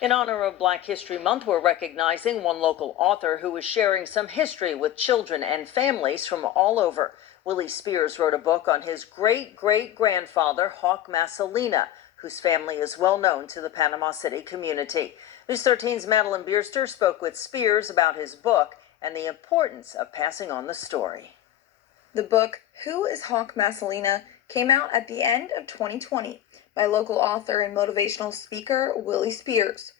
In honor of Black History Month, we're recognizing one local author who is sharing some history with children and families from all over. Willie Spears wrote a book on his great-great-grandfather, Hawk Massalina, whose family is well known to the Panama City community. News 13's Madeline Bierster spoke with Spears about his book and the importance of passing on the story. The book, Who is Hawk Massalina, came out at the end of 2020 by local author and motivational speaker Willie Spears.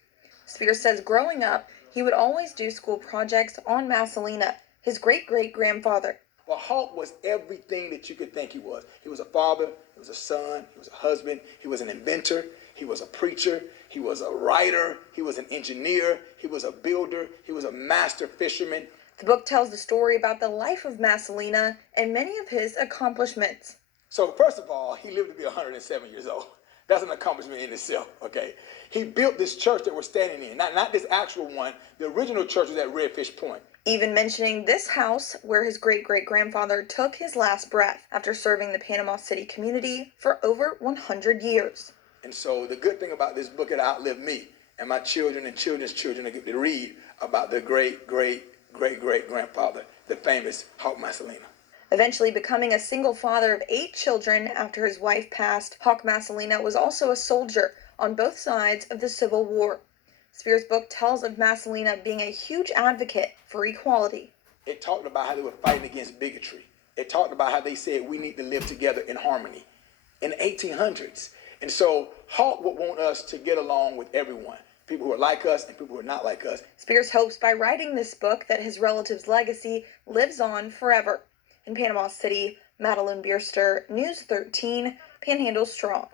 Spears says growing up, he would always do school projects on Massalina, his great-great-grandfather. Well, Hawk was everything that you could think he was. He was a father, he was a son, he was a husband, he was an inventor, he was a preacher, he was a writer, he was an engineer, he was a builder, he was a master fisherman. The book tells the story about the life of Massalina and many of his accomplishments. So first of all, he lived to be 107 years old. That's an accomplishment in itself, okay? He built this church that we're standing in, not this actual one. The original church was at Redfish Point. Even mentioning this house where his great-great-grandfather took his last breath after serving the Panama City community for over 100 years. And so the good thing about this book, it outlived me, and my children and children's children are get to read about their great-great-great-great-grandfather, the famous Hawk Massalina. Eventually becoming a single father of 8 children after his wife passed, Hawk Massalina was also a soldier on both sides of the Civil War. Spears' book tells of Massalina being a huge advocate for equality. It talked about how they were fighting against bigotry. It talked about how they said we need to live together in harmony in the 1800s. And so Hawk would want us to get along with everyone, people who are like us and people who are not like us. Spears hopes by writing this book that his relative's legacy lives on forever. In Panama City, Madeline Bierster, News 13, Panhandle Strong.